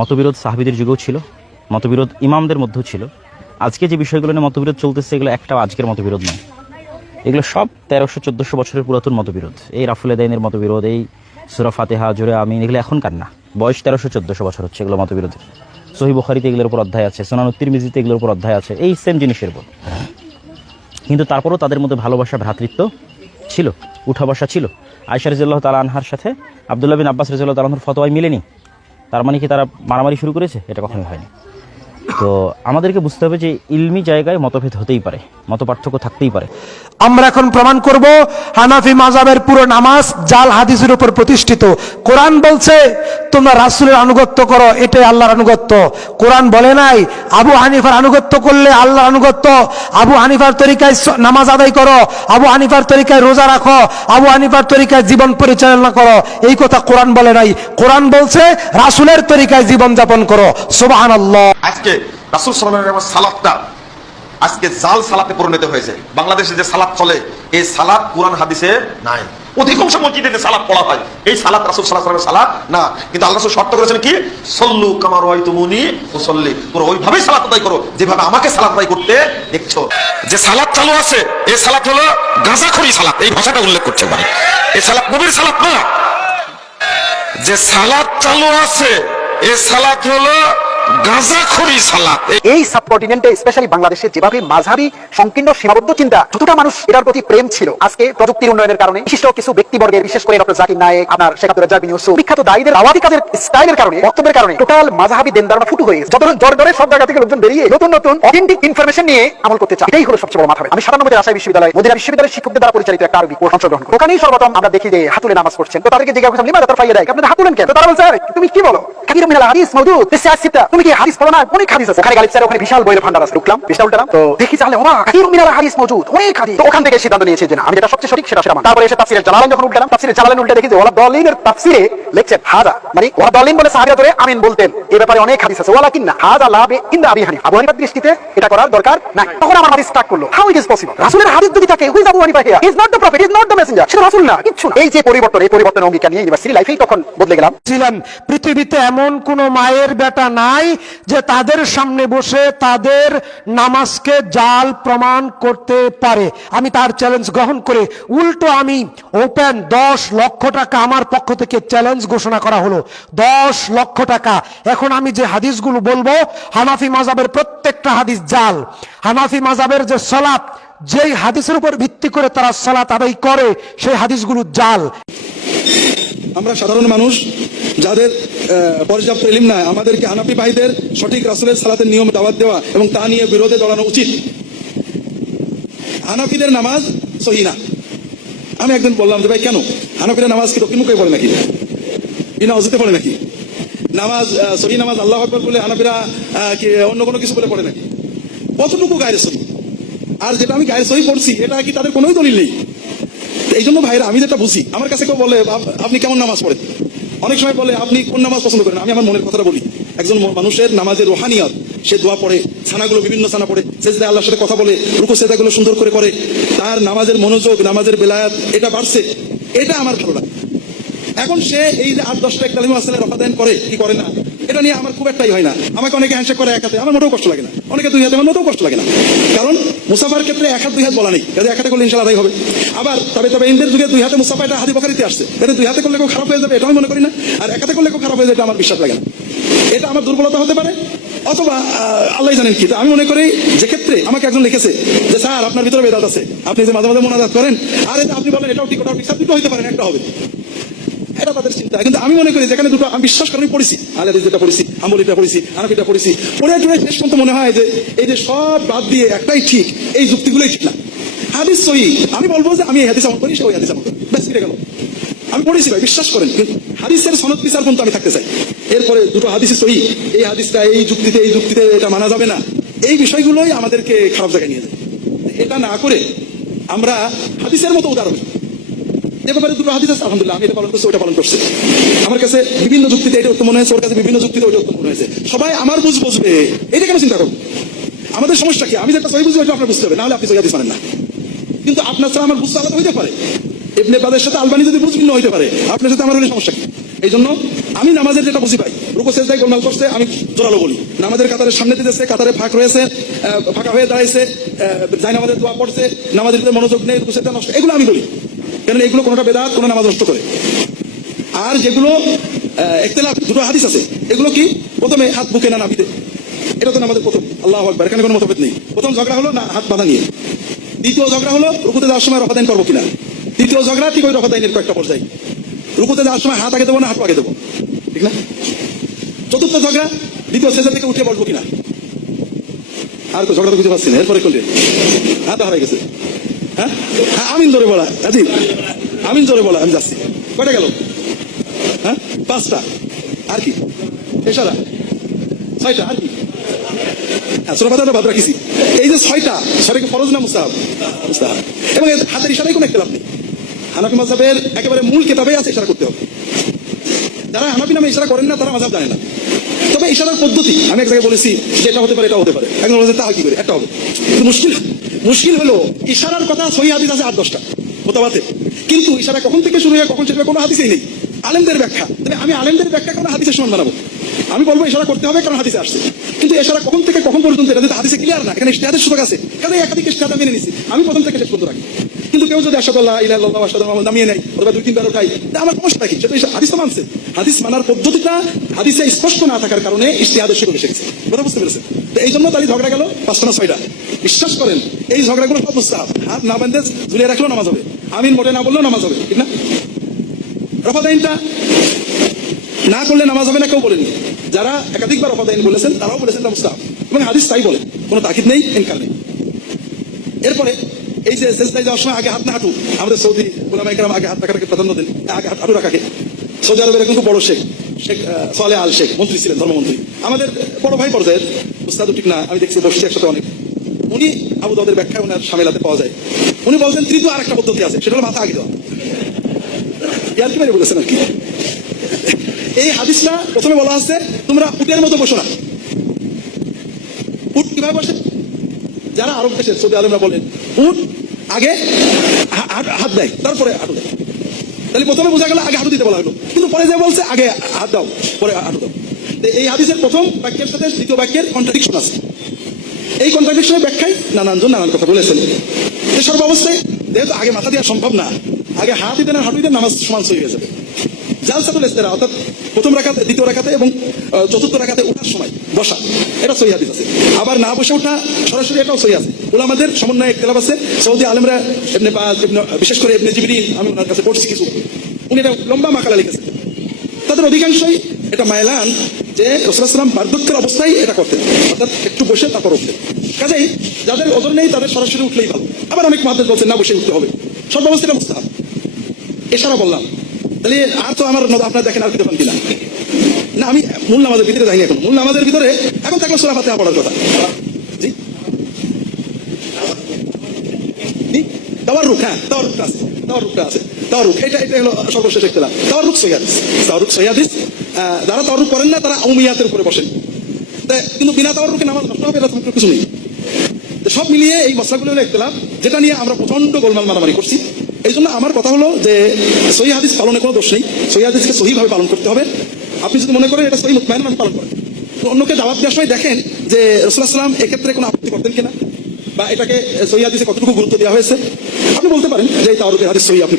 মতবিরোধ সাহাবিদের যুগেও ছিল, মতবিরোধ ইমামদের মধ্যেও ছিল। আজকে যে বিষয়গুলো নিয়ে মতবিরোধ চলতেছে, এগুলো একটাও আজকের মতবিরোধ নয়। এগুলো সব তেরোশো, চোদ্দোশো বছরের পুরাতন মতবিরোধ। এই রাফুল এদাইনের মতবিরোধ, এই সুরা ফাতেহা, জোরে আমিন, এগুলো এখনকার না? বয়স তেরোশো, চোদ্দোশো বছর হচ্ছে এগুলো মতবিরোধের। সহি বখারিতে এগুলোর উপর অধ্যায় আছে সোনানুত্তির মিজিতে এগুলোর উপর অধ্যায় আছে, এই সেম জিনিসের উপর। কিন্তু তারপরেও তাদের মধ্যে ভালোবাসা, ভ্রাতৃত্ব ছিল উঠা বসা ছিল। আয়সা রিজুল্লাহ তালা আনহার সাথে আবদুল্লাহ বিন আব্বাস রিজুল্লাহ তালাহর ফতোয়াই মিলেনি। তার মানে কি তারা মারামারি শুরু করেছে? এটা কখনোই হয়নি। তো আমাদেরকে বুঝতে হবে যে ইলমি জায়গায় মতভেদ হতেই পারে মত পার্থক্য থাকতেই পারে। আমরা এখন প্রমাণ করব হানাফি মাজাবের পুরো নামাজ জাল হাদিসের উপর প্রতিষ্ঠিত। কোরআন বলছে তোমরা রাসূলের আনুগত্য করো এটাই আল্লাহর আনুগত্য। কোরআন বলে নাই আবু হানিফার আনুগত্য করলে আল্লাহর আনুগত্য। আবু হানিফার তরিকায় নামাজ আদায় করো আবু হানিফার তরিকায় রোজা রাখো আবু হানিফার তরিকায় জীবন পরিচালনা করো। এই কথা কোরআন বলে নাই। কোরআন বলছে রাসূলের তরিকায় জীবন যাপন করো। সুবহানাল্লাহ। আজকে রাসুল সালামের সালাদটা আজকে জাল সালাতে পরিণত হয়েছে। বাংলাদেশে যে সালাদ চলে, এই সালাদ কোরআন হাদিসে নাই। অধিকাংশ মসজিদে যে সালাদ পড়া হয়, এই সালাদ রাসুল সাল্লাহ সালাদ না। কিন্তু আল্লাহ রাসূল শর্ত করেছেন কি? সল্লু কামার ওয়াই তুমুনি মুসল্লি তোর ওইভাবেই সালাত আদায় করো, যেভাবে আমাকে সালাত আদায় করতে দেখছ। যে সালাদ চালু আছে, এই সালাত হলো গাঁজাখড়ি সালাত। এই ভাষাটা উল্লেখ করছে এখানে এই সালাত নবীর সালাত না। যে সালাদ চালু আছে, এই সালাত হলো এই সাবকন্টিনেন্টে স্পেশালি বাংলাদেশে যেভাবে সংকীর্ণ, সীমাবদ্ধ চিন্তা, যতটা মানুষ এটার প্রতি প্রেম ছিল, আজকে প্রযুক্তির উন্নয়নের কারণে, বিশিষ্ট কিছু ব্যক্তিবর্গের, বিশেষ করে ডক্টর জাকির আপনার শেখ আব্দুল বিখ্যাত দায়ীদের কাজের স্টাইলের কারণে, বক্তব্যের কারণে, টোটাল মাঝাবি ফুটু হয়ে সব জায়গা থেকে লোকজন বেরিয়ে নতুন নতুন অথেন্টিক ইনফরমেশন নিয়ে আমল করতে চায়। এটাই হলো সবচেয়ে বড় মাথা। আমি সাতানব্বই রাজশাহী বিশ্ববিদ্যালয়, মদিনা বিশ্ববিদ্যালয়ের শিক্ষকদের দ্বারা পরিচালিত একটা আরবি কোর্স অংশগ্রহণ করি। ওখানেই সর্বপ্রথম আমরা দেখি যে হাতুলে নামাজ পড়ছেন। তো তাদেরকে জিজ্ঞাসা লিমা ফাইয়া দেয় হাতুলেন কেন? তো তারা বলছে তুমি কি বলো? কাদির মিনাল হাদিস তুমি কি হাদিস পড়ো না? অনেক হাদিস আছে। ওখানে গালিব স্যার ওখানে বিশাল বইয়ের ভান্ডার আছে। ঢুকলাম উল্টালাম তো দেখি তাহলে ওমা কাদির মিনাল হাদিস মওজুদ অনেক হাদিস। তো ওখান থেকে সিদ্ধান্ত নিয়েছে যে না আমি যেটা সবচেয়ে সঠিক সেটা সেটা তারপরে এসে তাফসিরের জালালাইন যখন উল্টালাম তাফসিরের জালালাইন উল্টে দেখি যে ওয়ালা দলিনের তাফসিরে লিখছেন মানে ওয়ালা দলিন বলে সাহাবিরা ধরে আমিন বলতেন। এই ব্যাপারে অনেক হাদিস আছে। ওয়ালা কিন্না হাজা লাবে ইন্দা আবি হানিফা। আবু হানিফার দৃষ্টিতে এটা করার দরকার নাই। তখন আমার হাদিস স্টার্ট করল। হাউ ইট ইজ পসিবল রাসূলের হাদিস যদি থাকে who is Abu Hanifa here is not the prophet is not the messenger সেটা রাসূল না কিচ্ছু না। এই যে পরিবর্তন এই পরিবর্তনের অঙ্গীকার নিয়ে ইউনিভার্সিটি লাইফেই তখন বদলে গেলাম। ছিলেন পৃথিবীতে এমন কোন মায়ের বেটা নাই যে তাদের সামনে বসে তাদের নামাজকে জাল প্রমাণ করতে পারে। আমি তার চ্যালেঞ্জ গ্রহণ করে উল্টো আমি ওপেন দশ লক্ষ টাকা আমার পক্ষ থেকে চ্যালেঞ্জ ঘোষণা করা হলো। দশ লক্ষ টাকা। এখন আমি যে হাদিসগুলো বলব, হানাফি মাজাবের প্রত্যেকটা হাদিস জাল। হানাফি মাজাবের যে সলাপ যেই হাদিসের উপর ভিত্তি করে তারা সলাত আদায় করে, সেই হাদিসগুলো জাল। আমরা সাধারণ মানুষ যাদের পর্যাপ্ত এলিম নাই, আমাদেরকে হানাফি ভাইদের সঠিক রাসুলের সালাতের নিয়ম, দাওয়াত দেওয়া এবং তা নিয়ে বিরোধে দাঁড়ানো উচিত। হানাফিদের নামাজ সহি না। আমি একদিন বললাম যে, ভাই, কেন? হানাফিদের নামাজ কি দক্ষিণমুখে পড়ে নাকি? বিনা অজিতে পড়ে নাকি? নামাজ সহি নামাজ আল্লাহ আকবর বলে হানাফিরা কি অন্য কোনো কিছু বলে পড়ে নাকি? কতটুকু গায়ের সহি? আর যেটা আমি গায়ের সহি পড়ছি, এটা কি তাদের কোনোই দলিল নেই? এই জন্য ভাইরা, আমি যেটা বুঝি, আমার কাছে কেউ বলে, আপ- আপনি কেমন নামাজ পড়েন? অনেক সময় বলে, আপনি কোন নামাজ পছন্দ করেন? আমি আমার মনের কথাটা বলি। একজন মানুষের নামাজের রোহানিয়ত, সে দোয়া পড়ে, ছানাগুলো বিভিন্ন ছানা পড়ে সেজদা আল্লাহর সাথে কথা বলে, রুকু সেদাগুলো সুন্দর করে করে, তার নামাজের মনোযোগ, নামাজের বেলায়াত, এটা বাড়ছে। এটা আমার ভালো লাগে এখন সে এই যে আট দশটা একটা একতালিম আসলে রফাদায়ন করে, কি করে না? এটা নিয়ে আমার খুব একটাই হয় না। আমাকে অনেকে হ্যান্ডশেক করে এক হাতে। আমার মোটেও কষ্ট লাগে না। অনেকে দুই হাতে, আমার মোটেও কষ্ট লাগে না। কারণ মুসাফার ক্ষেত্রে এক হাত দুই হাত বলা নেই। কাজে এক হাতে করলে ইনশাল্লাহ হবে। আবার তবে তবে ইন্দের যুগে দুই হাতে মুসাফা এটা হাদি বকারিতে আসছে। কাজে দুই হাতে করলে খারাপ হয়ে যাবে, এটা আমি মনে করি না। আর এক হাতে করলে খারাপ হয়ে যাবে, এটা আমার বিশ্বাস লাগে না। এটা আমার দুর্বলতা হতে পারে। অথবা আল্লাহ জানেন কি আমি মনে করি যে ক্ষেত্রে আমাকে একজন লিখেছে যে, স্যার, আপনার ভিতরে বেদাত আছে। আপনি যে মাঝে মাঝে মোনাজাত করেন, আর এটা আপনি বলেন, এটাও ঠিক, ওটাও ঠিক। হইতে পারেন একটা হবে। এটা তাদের চিন্তা। কিন্তু আমি মনে করি যেখানে দুটো আমি বিশ্বাস করে পড়েছি। আলাদা যেটা পড়েছি আমলিটা পড়েছি আনাপিটা পড়েছি। পড়ে টুড়ে শেষ পর্যন্ত মনে হয় যে এই যে সব বাদ দিয়ে একটাই ঠিক, এই যুক্তিগুলোই ঠিক না। হাদিস সহি। আমি বলব যে আমি হাদিস আমল করি, সে ওই হাদিস আমল করি। ব্যাস, ফিরে গেল। আমি পড়েছি ভাই, বিশ্বাস করেন। কিন্তু হাদিসের সনদ বিচার পর্যন্ত আমি থাকতে চাই। এরপরে দুটো হাদিসে সহি। এই হাদিসটা, এই যুক্তিতে এই যুক্তিতে এটা মানা যাবে না। এই বিষয়গুলোই আমাদেরকে খারাপ জায়গায় নিয়ে যায়। এটা না করে আমরা হাদিসের মতো উদাহরণ দুটো হাদিস আছে, আলহামদুলিল্লাহ, আমি এটা পালন করছি ওটা পালন আমার কাছে বিভিন্ন যুক্তিতে এটা উত্তম মনে হয়েছে, ওর কাছে বিভিন্ন যুক্তিতে ওটা উত্তম মনে হয়েছে। সবাই আমার বুঝ বুঝবে। এটা কেন চিন্তা করব আমাদের সমস্যা কি? আমি যেটা আপনার বুঝতে হবে, নাহলে আপনি সহি হাদিস মানেন না। কিন্তু আপনার সাথে আমার বুঝতে আলাদা হইতে পারে। ইবনে বাদের সাথে আলবানি যদি বুঝ ভিন্ন হইতে পারে, আপনার সাথে আমার সমস্যা কি? এই জন্য আমি নামাজের যেটা বুঝি পাই, রুকু, সেজদায় গোলমাল করছে, আমি জোরালো বলি। নামাজের কাতারের সামনে দিতেছে, কাতারে ফাঁক রয়েছে ফাঁকা হয়ে দাঁড়াইছে যাই নামাজের দোয়া পড়ছে, নামাজের মনোযোগ নেই, রুকু, সেজদা নষ্ট, এগুলো আমি বলি। কারণ এগুলো কোনোটা বেদাত কোনো নামাজ নষ্ট করে। আর যেগুলো একতেলাফ দুটো হাদিস আছে। এগুলো কি? প্রথমে হাত বুকে না নাবিতে এটা তো আমাদের প্রথম। আল্লাহ আকবার। এখানে কোনো মতভেদ নেই। প্রথম ঝগড়া হলো না, হাত বাঁধা নিয়ে। দ্বিতীয় ঝগড়া হলো, রুকুতে যাওয়ার সময় রফাদাইন করব কিনা? তৃতীয় ঝগড়া ঠিক ওই রফাদাইনের কয়েকটা পর্যায়ে। রুকুতে যাওয়ার সময় হাত আগে দেবো না, হাত আগে দেবো? ঠিক না? চতুর্থ ঝগড়া, দ্বিতীয় শেষের থেকে উঠে বসবো কিনা? আর তো ঝগড়া তো কিছু পাচ্ছি না। এরপরে করলে। হাত হারাই গেছে। হ্যাঁ? হ্যাঁ আমিন জোরে বলা আমিন জোরে বলা, আমি যাচ্ছি। গেল? হ্যাঁ? পাঁচটা। আর কি? এছাড়া ছয়টা, আর কি? হ্যাঁ এই যে ছয়টা এবং হাতের নেই। একেবারে মূল কিতাবেই আছে ইশারা করতে হবে। যারা হানাফি নামে ইশারা করেন না, তারা মাযহাব জানে না। তবে ইশারার পদ্ধতি, আমি এক জায়গায় বলেছি যে এটা হতে পারে এটা হতে পারে। একজন তা কি করে? একটা হবে। মুশকিল মুশকিল হলো ইশারার কথা সহি হাদিস আছে আট, দশটা, মোতাবাতে। কিন্তু ইশারা কখন থেকে শুরু হয়, কখন সেটা কোনো হাদিসেই নেই। আলেমদের ব্যাখ্যা। তাহলে আমি আলেমদের ব্যাখ্যা কোনো হাদিসের সমান বানাবো। আমি বলব ইশারা করতে হবে কারণ হাদিসে আসছে। কিন্তু এশারা কখন থেকে কখন পর্যন্ত এটা হাদিসে ক্লিয়ার না, এখানে ইশতেহাদের সুযোগ আছে। কাজে একাধিক ইশতেহাদ মেনে নিছি। আমি প্রথম থেকে শেষ পর্যন্ত রাখি। কিন্তু কেউ যদি আসাদুল্লাহ ইলাল্লাহ আসাদুল্লাহ নামিয়ে নেয়, অথবা দুই, তিনবার উঠাই তা আমার সমস্যা কি? সেটা হাদিস মানছে। হাদিস মানার পদ্ধতিটা হাদিসে স্পষ্ট না থাকার কারণে ইশতেহাদের সুযোগ এসে গেছে। কথা বুঝতে পেরেছেন? তো এই জন্য তারই ঝগড়া গেল পাঁচটা ছয়টা। বিশ্বাস করেন, এই ঝগড়াগুলো সব মুস্তাহাব। হাত না বান্ধে ঝুলিয়ে রাখলেও নামাজ হবে। আমিন মোটে না বললেও নামাজ হবে। ঠিক না? রফাদাইনটা না করলে নামাজ হবে না, কেউ বলেনি। যারা একাধিকবার অপাদায়ন বলেছেন, তারাও বলেছেন এটা মুস্তাহাব। এবং হাদিস তাই বলে, কোনো তাকিদ নেই, ইনকার নেই। এরপরে এই যে সেজদায় যাওয়ার সময় আগে হাত না হাঁটু, আমাদের সৌদি গোলামাই কেরাম আগে হাত রাখাকে প্রাধান্য দেন আগে হাত হাঁটু রাখাকে। সৌদি আরবের কিন্তু বড় শেখ শেখ সোয়ালে আল শেখ, মন্ত্রী ছিলেন, ধর্মমন্ত্রী। আমাদের বড় ভাই পর্যায়ের উস্তাদও ঠিক না, আমি দেখছি বসছি একসাথে অনেক। উনি আবু দাউদের ব্যাখ্যা ওনার সামেলাতে পাওয়া যায়। উনি বলছেন, তৃতীয় আর একটা পদ্ধতি আছে, সেটা হলো মাথা আগে দেওয়া ইয়ার কি বলেছেন আর কি? এই হাদিসটা প্রথমে বলা আছে, তোমরা উটের মতো বসো না। উট কীভাবে বসে? যারা আরব দেশের, সৌদি আলমরা বলেন উট আগে হাত দেয়, তারপরে হাঁটু দেয়। তাহলে প্রথমে বোঝা গেল, আগে হাঁটু দিতে বলা হলো। কিন্তু পরে যে বলছে, আগে হাত দাও, পরে হাঁটু দাও। এই হাদিসের প্রথম বাক্যের সাথে দ্বিতীয় বাক্যের কন্ট্রাডিকশন আছে। এই কন্ট্রাডিকশনের ব্যাখ্যায় নানানজন নানান কথা বলেছেন। তো সর্বাবস্থায়, যেহেতু আগে মাথা দেওয়া সম্ভব না, আগে হাত দিতে না হাঁটু দিতে নামাজ সমান হয়ে যাবে। জালসাতুল ইস্তেরা অর্থাৎ প্রথম রাখাতে দ্বিতীয় রাখাতে এবং চতুর্থ রাখাতে ওঠার সময়, বসা, এটা সহি হাদিস আছে। আবার না বসে ওঠা সরাসরি এটাও সহি আছে। ওলামাদের সমন্বয়ে একতলাপ আছে। সৌদি আলমরা এমনি বিশেষ করে এমনি জিবরিন আমি ওনার কাছে পড়ছি কিছু। উনি এটা লম্বা মাকালা লিখেছেন। তাদের অধিকাংশই এটা মাইলান যে রসুলাম বার্ধক্যের অবস্থায় এটা করতেন। অর্থাৎ একটু বসে, তারপর উঠতেন। কাজেই যাদের ওজন নেই, তাদের সরাসরি উঠলেই ভালো। আবার অনেক মাদের বলছেন, না, বসে উঠতে হবে। সর্বাবস্থায় মুস্তাহাব। এছাড়া বললাম তাহলে আর তো আমার আপনারা দেখেন আর কি কিনা না আমি মূল নামাজের ভিতরে যাইনি এখন। মূল নামাজের ভিতরে এখন থাকলে সোলা ফাতে পড়ার কথা। জি? তাওয়াররুক হ্যাঁ আছে। তাওয়াররুকটা আছে। তাওয়াররুক এটা এটা হলো সর্বশেষ ইখতিলাফ। তাওয়াররুক সহিহাদিস তাওয়াররুক সহিহাদিস আহ, যারা তাওয়াররুক করেন না তারা আউমিয়াতের উপরে বসেন। কিন্তু বিনা তাওয়াররুকে নামাজ নষ্ট হবে এরকম কিছু নেই। সব মিলিয়ে এই মশলাগুলো হলো যেটা নিয়ে আমরা প্রচণ্ড গোলমাল মারামারি করছি। এই জন্য আমার কথা হলো যে সহি হাদিস পালনে কোনো দোষ নেই। সহি হাদিসকে সহিভাবে পালন করতে হবে। আপনি যদি মনে করেন এটা সহি মুতমাইন আমি পালন করেন তো অন্যকে দাওয়াত দেওয়ার সময় দেখেন যে রসুল্লাহ সাল্লাম এক্ষেত্রে কোনো আপত্তি করতেন কিনা? বা এটাকে সহি হাদিসে কতটুকু গুরুত্ব দেওয়া হয়েছে? আপনি বলতে পারেন যে এই তাওয়ারুকের হাদিস সহি, আপনি